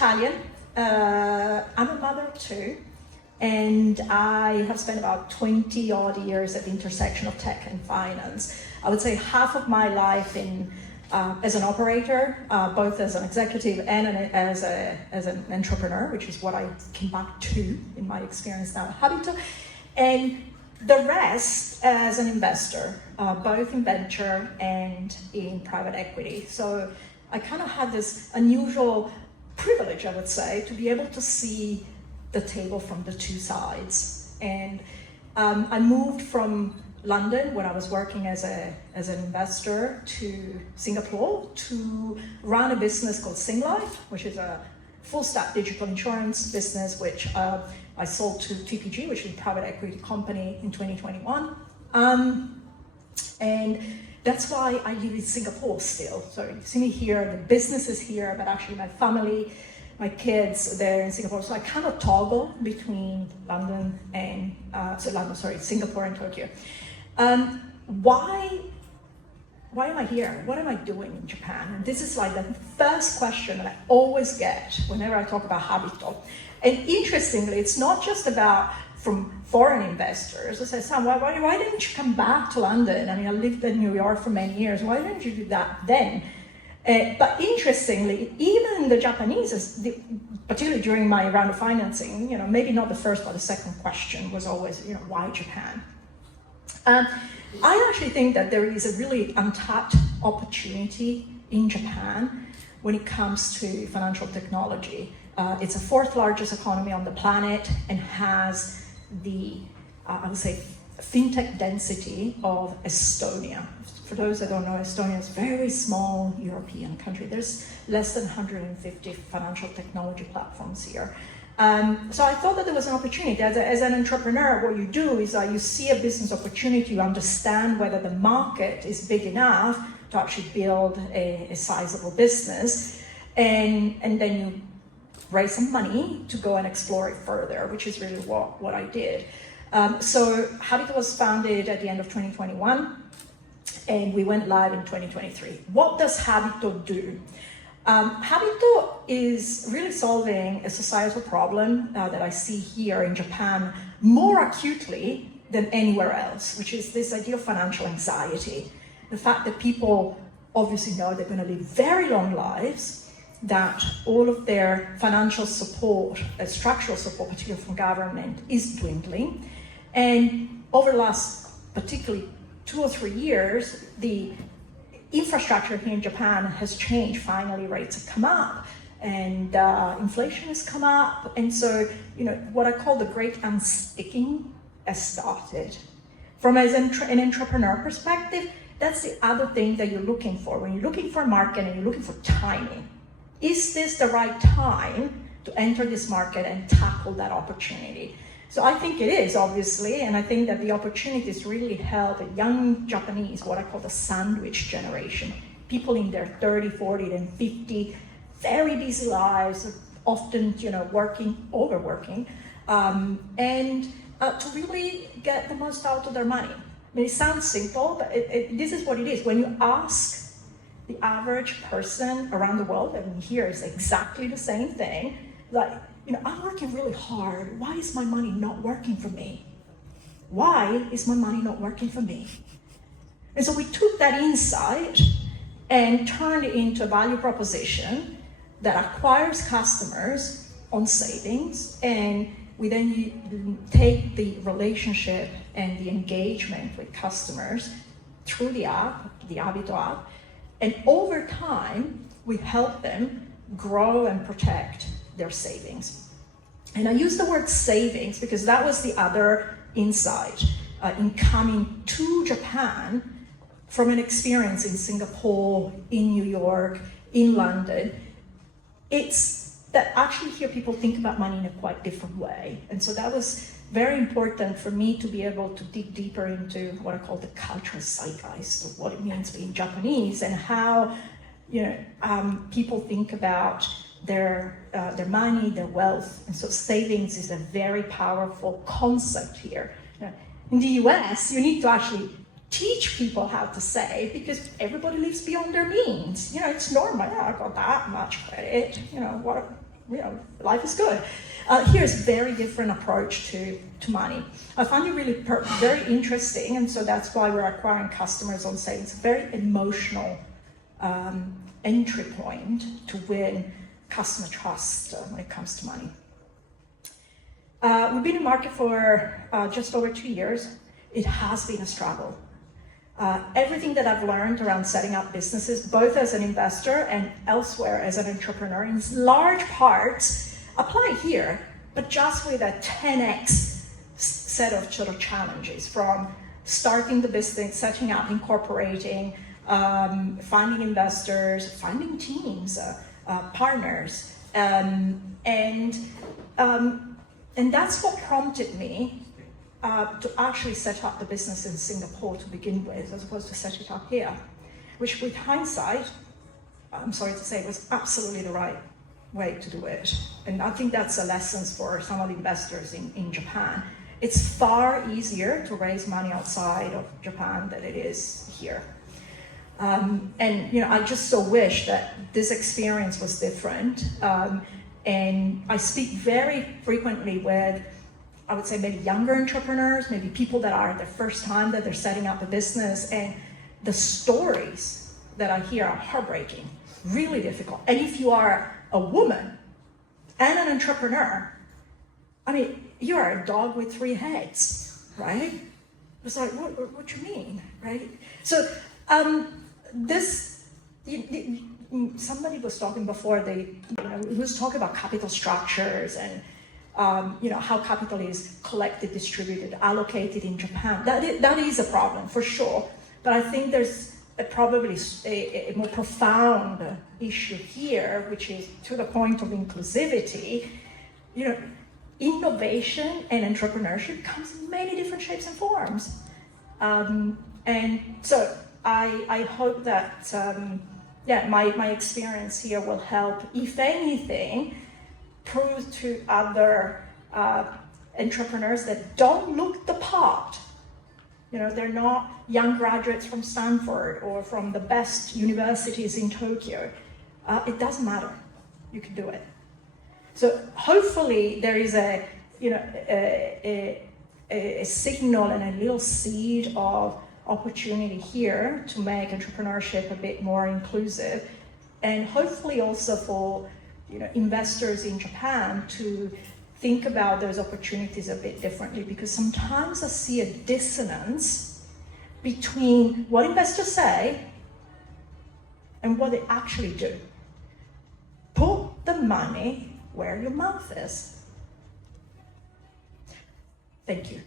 Italian. I'm a mother of two, and I have spent about 20 odd years at the intersection of tech and finance. I would say half of my life as an operator, both as an executive and as an entrepreneur, which is what I came back to in my experience now at Habitto, and the rest as an investor, both in venture and in private equity. So I kind of had this unusual privilege, I would say, to be able to see the table from the two sides. And I moved from London when I was working as an investor to Singapore to run a business called Singlife, which is a full stack digital insurance business, which I sold to TPG, which is a private equity company, in 2021. And that's why I live in Singapore still. So you see me here, the business is here, but actually my family, my kids, they're in Singapore. So I kind of toggle between Singapore and Tokyo. Why am I here? What am I doing in Japan? And this is like the first question that I always get whenever I talk about Habitto. And interestingly, it's not just about from foreign investors. They say, Sam, why didn't you come back to London? I mean, I lived in New York for many years. Why didn't you do that then? But interestingly, even the Japanese, particularly during my round of financing, maybe not the first, but the second question was always, why Japan? I actually think that there is a really untapped opportunity in Japan when it comes to financial technology. It's the fourth largest economy on the planet and has the, I would say, fintech density of Estonia. For those that don't know, Estonia is a very small European country. There's less than 150 financial technology platforms here. So I thought that there was an opportunity. As an entrepreneur, what you do is you see a business opportunity, you understand whether the market is big enough to actually build a sizable business, and then you raise some money to go and explore it further, which is really what I did. So Habitto was founded at the end of 2021, and we went live in 2023. What does Habitto do? Habitto is really solving a societal problem that I see here in Japan more acutely than anywhere else, which is this idea of financial anxiety. The fact that people obviously know they're going to live very long lives, that all of their financial support, structural support, particularly from government, is dwindling. And over the last particularly 2 or 3 years, the infrastructure here in Japan has changed. Finally, rates have come up and inflation has come up. And so, what I call the great unsticking has started. From an entrepreneur perspective, that's the other thing that you're looking for. When you're looking for a market and you're looking for timing, is this the right time to enter this market and tackle that opportunity? So I think it is, obviously, and I think that the opportunities really help young Japanese, what I call the sandwich generation, people in their 30, 40, and 50, very busy lives, often, overworking, and to really get the most out of their money. I mean, it sounds simple, but this is what it is. When you ask the average person around the world, and here is exactly the same thing, like, I'm working really hard. Why is my money not working for me? Why is my money not working for me? And so we took that insight and turned it into a value proposition that acquires customers on savings, and we then take the relationship and the engagement with customers through the app, the Habitto app, and over time, we help them grow and protect their savings. And I use the word savings because that was the other insight in coming to Japan from an experience in Singapore, in New York, in London. It's that actually here people think about money in a quite different way. And so that was very important for me to be able to dig deeper into what I call the cultural zeitgeist of what it means being Japanese and how people think about their money, their wealth. And so savings is a very powerful concept here. In the US, you need to actually teach people how to save because everybody lives beyond their means. It's normal. I got that much credit. life is good. Here's a very different approach to money. I find it really very interesting, and so that's why we're acquiring customers on savings. Very emotional entry point to win customer trust when it comes to money. We've been in market for just over 2 years. It has been a struggle. Everything that I've learned around setting up businesses, both as an investor and elsewhere as an entrepreneur, in large parts apply here, but just with a 10x set of sort of challenges, from starting the business, setting up, incorporating, finding investors, finding teams, partners, and that's what prompted me to actually set up the business in Singapore to begin with, as opposed to set it up here, which with hindsight, I'm sorry to say, was absolutely the right way to do it. And I think that's a lesson for some of the investors in Japan. It's far easier to raise money outside of Japan than it is here. And I just so wish that this experience was different. And I speak very frequently with, I would say, maybe younger entrepreneurs, maybe people that are the first time that they're setting up a business, and the stories that I hear are heartbreaking, really difficult. And if you are a woman and an entrepreneur, I mean, you are a dog with 3 heads, right? It's like, what you mean, right? So somebody was talking before, he was talking about capital structures and how capital is collected, distributed, allocated in Japan. That is a problem for sure, but I think there's probably a more profound issue here, which is to the point of inclusivity. Innovation and entrepreneurship comes in many different shapes and forms, and so I hope that my experience here will help, if anything, prove to other entrepreneurs that don't look the part. They're not young graduates from Stanford or from the best universities in Tokyo. It doesn't matter. You can do it. So hopefully there is a signal and a little seed of opportunity here to make entrepreneurship a bit more inclusive, and hopefully also for investors in Japan to think about those opportunities a bit differently, because sometimes I see a dissonance between what investors say and what they actually do. Put the money where your mouth is. Thank you.